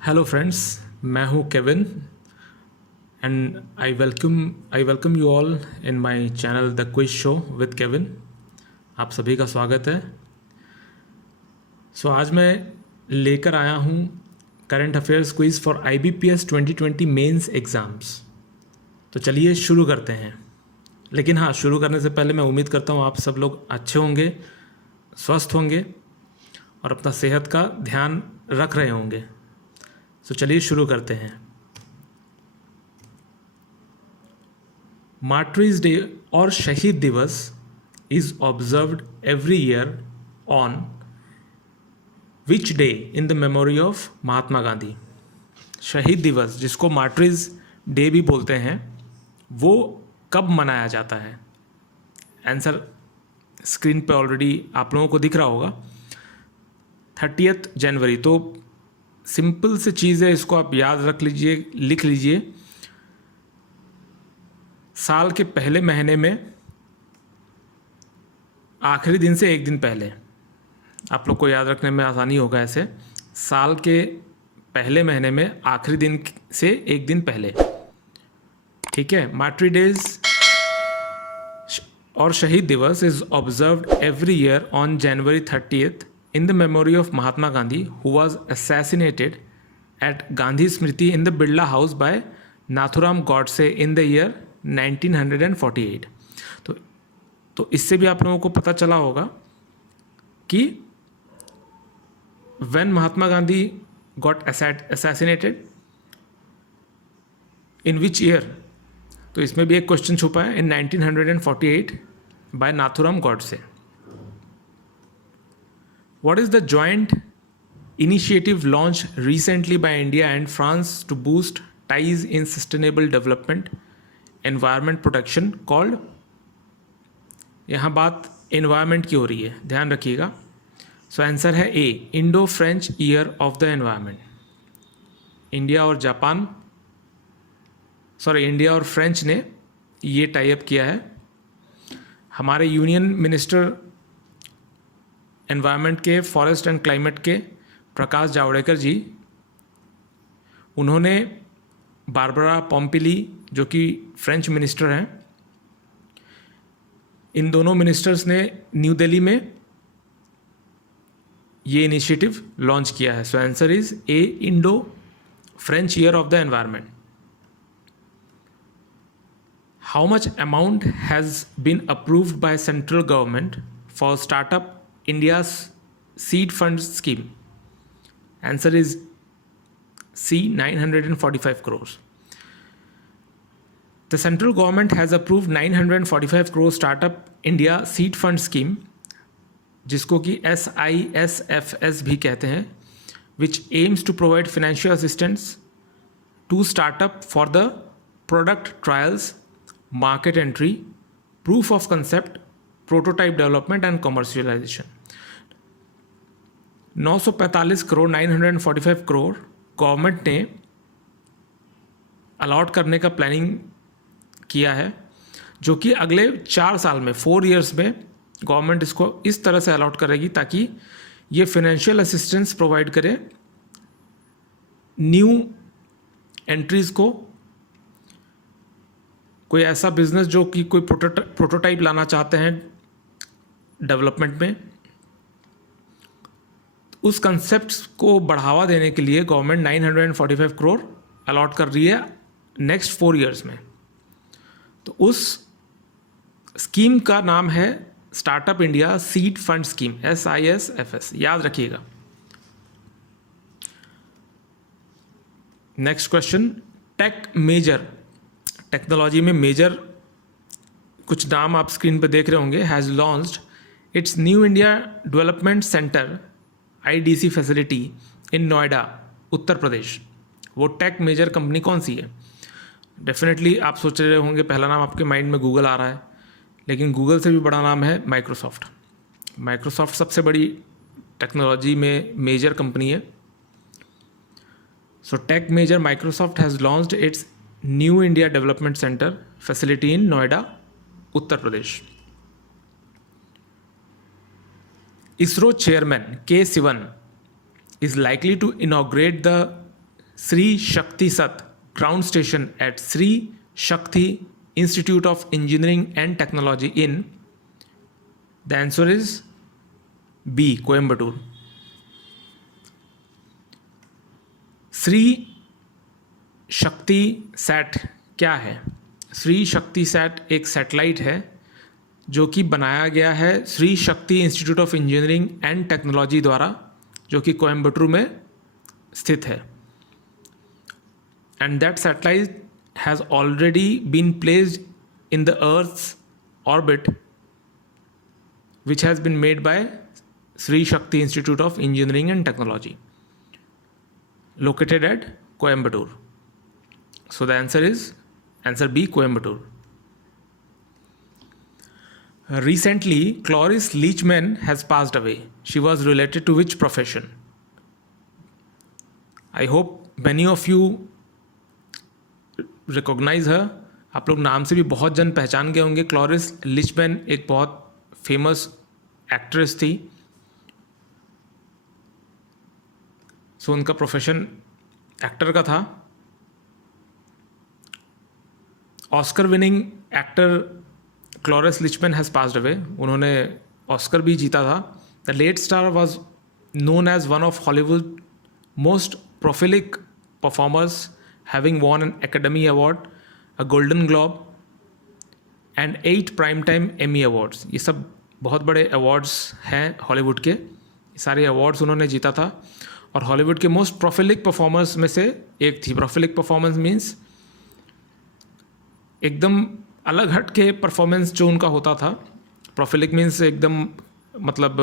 Hello friends, मैं हूं Kevin and I welcome you all in my channel the quiz show with Kevin. आप सभी का स्वागत है। आज मैं लेकर आया हूं current affairs quiz for IBPS 2020 mains exams. तो चलिए शुरू करते हैं। लेकिन हाँ, शुरू करने से पहले मैं उम्मीद करता हूँ आप सब लोग अच्छे होंगे, स्वस्थ होंगे और अपना सेहत का ध्यान रख रहे होंगे। चलिए शुरू करते हैं। मार्टरीज डे और शहीद दिवस is observed every year on which day in the memory of Mahatma Gandhi. शहीद दिवस, जिसको मार्टरीज डे भी बोलते हैं, वो कब मनाया जाता है? आंसर स्क्रीन पे ऑलरेडी आप लोगों को दिख रहा होगा, 30 जनवरी। तो सिंपल सी चीज़ है, इसको आप याद रख लीजिए, लिख लीजिए। साल के पहले महीने में आखिरी दिन से एक दिन पहले, आप लोग को याद रखने में आसानी होगा ऐसे। साल के पहले महीने में आखिरी दिन से एक दिन पहले, ठीक है। मार्टरी डेज और शहीद दिवस is observed every year on January 30th in the memory of Mahatma Gandhi, who was assassinated at Gandhi Smriti in the Birla House by Nathuram Godse in the year 1948। तो इससे भी आप लोगों को पता चला होगा कि when Mahatma Gandhi got assassinated in which year। तो इसमें भी एक क्वेश्चन छुपा है, in 1948 by Nathuram Godse। What is the joint initiative launched recently by India and France to boost ties in sustainable development, environment protection called? यहाँ बात environment की हो रही है, ध्यान रखिएगा। सो आंसर है A, Indo French year of the environment. India और फ्रेंच ने ये टाई अप किया है। हमारे यूनियन मिनिस्टर एनवायरनमेंट के, फॉरेस्ट एंड क्लाइमेट के प्रकाश जावड़ेकर जी, उन्होंने बारबरा पॉम्पिली, जो कि फ्रेंच मिनिस्टर हैं, इन दोनों मिनिस्टर्स ने न्यू दिल्ली में ये इनिशिएटिव लॉन्च किया है। So answer is A, Indo French year of the environment. How much amount has been approved by central government for startup India's seed fund scheme? Answer is C, 945 crores. The central government has approved 945 crore startup India seed fund scheme, जिसको कि SISFS भी कहते हैं, which aims to provide financial assistance to startup for the product trials, market entry, proof of concept, prototype development and commercialisation. 945 crore 945 crore government ने allot करने का planning किया है, जो कि अगले 4 साल में, 4 ईयर्स में गवर्नमेंट इसको इस तरह से अलॉट करेगी ताकि ये फाइनेंशियल असिस्टेंस प्रोवाइड करे न्यू एंट्रीज़ को। कोई ऐसा बिजनेस जो कि कोई प्रोटोटाइप लाना चाहते हैं डेवलपमेंट में, उस कंसेप्ट को बढ़ावा देने के लिए गवर्नमेंट 945 करोड़ अलॉट कर रही है नेक्स्ट 4 ईयर्स में। तो उस स्कीम का नाम है startup India seed fund scheme, SISFS, याद रखिएगा। Next question, tech major, technology में मेजर, कुछ नाम आप स्क्रीन पर देख रहे होंगे, has launched its new India development centre IDC facility in Noida, Uttar Pradesh. वो टेक मेजर कंपनी कौन सी है? डेफिनेटली आप सोच रहे होंगे, पहला नाम आपके माइंड में गूगल आ रहा है, लेकिन गूगल से भी बड़ा नाम है माइक्रोसॉफ्ट। माइक्रोसॉफ्ट सबसे बड़ी टेक्नोलॉजी में मेजर कंपनी है। So tech major Microsoft has launched its new India development centre facility in Noida, Uttar Pradesh. ISRO chairman K. Sivan is likely to inaugurate the Sri Shakti Sat ground station at Sri Shakti Institute of Engineering and Technology in? The answer is B, Coimbatore. Shri Shakti set क्या है? श्री शक्ति set एक satellite है जो कि बनाया गया है Shri Shakti institute of engineering and technology द्वारा, जो कि कोयम्बटूर में स्थित है. And that satellite has already been placed in the earth's orbit which has been made by Sri Shakti Institute of Engineering and Technology, located at Coimbatore. So the answer is answer B, Coimbatore. Recently, Cloris Leachman has passed away. She was related to which profession? I hope many of you recognize her. आप लोग नाम से भी बहुत जन पहचान गए होंगे. क्लोरिस लीचमैन एक बहुत फेमस एक्ट्रेस थी. सो उनका प्रोफेशन एक्टर का था. Oscar winning actor Cloris Leachman has passed away. उन्होंने ऑस्कर भी जीता था. The late star was known as one of Hollywood most prolific performers, having won an Academy Award, a Golden Globe and 8 prime time Emmy awards. ये सब बहुत बड़े awards हैं Hollywood के. सारे अवार्ड्स उन्होंने जीता था और हॉलीवुड के मोस्ट प्रोफिलिक परफॉर्मर्स में से एक थी. प्रोफिलिक परफॉर्मेंस मीन्स एकदम अलग हट के परफॉर्मेंस जो उनका होता था. प्रोफिलिक मीन्स एकदम मतलब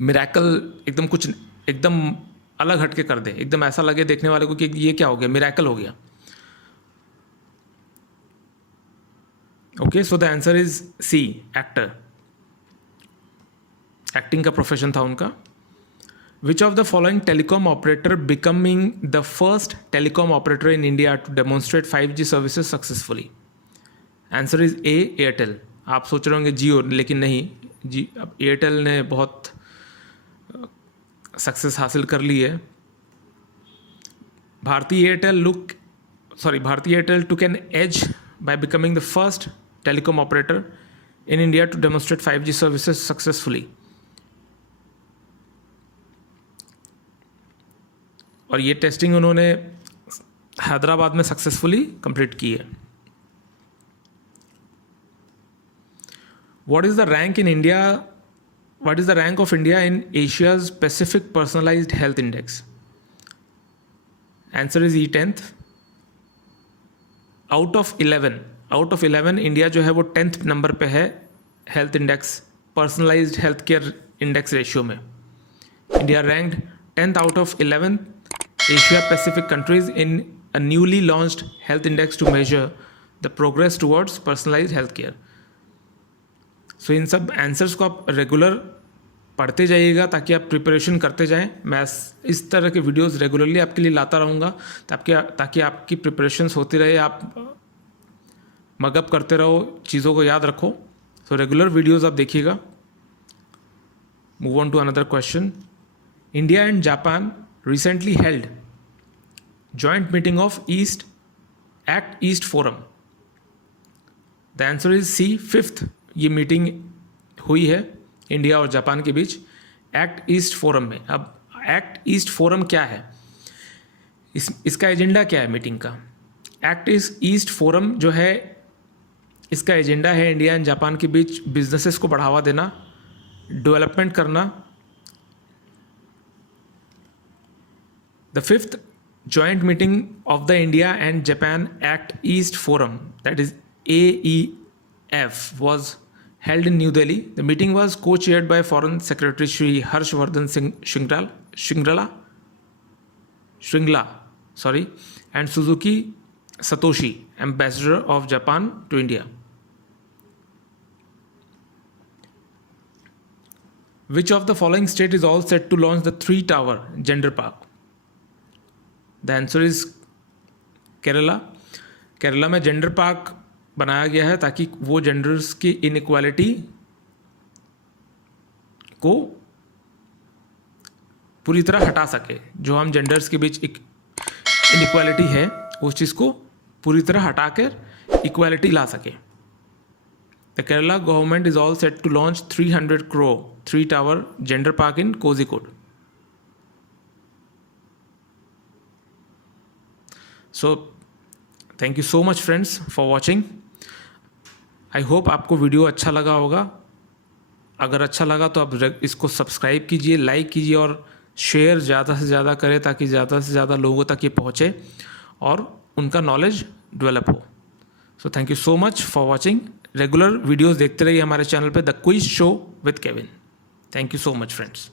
मिरेकल, एकदम कुछ एकदम अलग हट के कर दे, एकदम ऐसा लगे देखने वाले को कि ये क्या हो गया, मिरेकल हो गया. Okay, so the answer is C, actor. Acting का प्रोफेशन था उनका. Which of the following telecom operator becoming the first telecom operator in India to demonstrate 5G services successfully? Answer is A, Airtel. आप सोच रहे होंगे जियो, लेकिन नहीं जी. अब एयरटेल ने बहुत सक्सेस हासिल कर ली है. भारतीय Airtel took an edge by becoming the first telecom operator in India to demonstrate 5G services successfully. और ये टेस्टिंग उन्होंने हैदराबाद में सक्सेसफुली कंप्लीट की है. What is the rank of India in Asia's Pacific Personalized Health Index? Answer is E10th. Out of 11 India जो है वो 10th number पे है health index, personalised health care index ratio में. India ranked 10th out of 11 Asia Pacific countries in a newly launched health index to measure the progress towards personalised health care. So इन सब answers को आप regular पढ़ते जाइएगा ताकि आप preparation करते जाएं. मैं इस तरह के वीडियोस रेगुलरली आपके लिए लाता रहूँगा ताकि आपकी प्रिपरेशंस होती रहे, आप मगअप करते रहो, चीज़ों को याद रखो. सो रेगुलर वीडियोस आप देखिएगा. Move on to another question. India and Japan recently held joint meeting of Act East forum. The answer is C, 5th ये मीटिंग हुई है इंडिया और जापान के बीच एक्ट ईस्ट फोरम में. अब एक्ट ईस्ट फोरम क्या है, इसका एजेंडा क्या है मीटिंग का? एक्ट ईस्ट फोरम जो है, इसका एजेंडा है इंडिया एंड जापान के बीच बिजनेसेस को बढ़ावा देना, डेवलपमेंट करना. The 5th joint meeting of the India and Japan act East forum, that is AEF, was held in New Delhi. The meeting was co-chaired by Foreign Secretary Shri Harshvardhan Shringla, and Suzuki Satoshi, Ambassador of Japan to India. Which of the following state is all set to launch the 3-tower gender park? The answer is Kerala. Kerala में gender park बनाया गया है ताकि वो genders की inequality को पूरी तरह हटा सके. जो हम जेंडर्स के बीच एक इनइक्वालिटी है उस चीज़ को पूरी तरह हटा कर इक्वालिटी ला सके। The Kerala government is all set to launch 300 crore 3-tower gender park in Kozhikode. So thank you so much friends for watching. I hope आपको वीडियो अच्छा लगा होगा। अगर अच्छा लगा तो आप इसको सब्सक्राइब कीजिए, लाइक कीजिए और शेयर ज़्यादा से ज़्यादा करें ताकि ज़्यादा से ज़्यादा लोगों तक ये पहुँचे और उनका नॉलेज डेवलप हो। सो thank you so much for watching. Regular videos देखते रहिए हमारे चैनल पे the quiz show with Kevin. Thank you so much friends.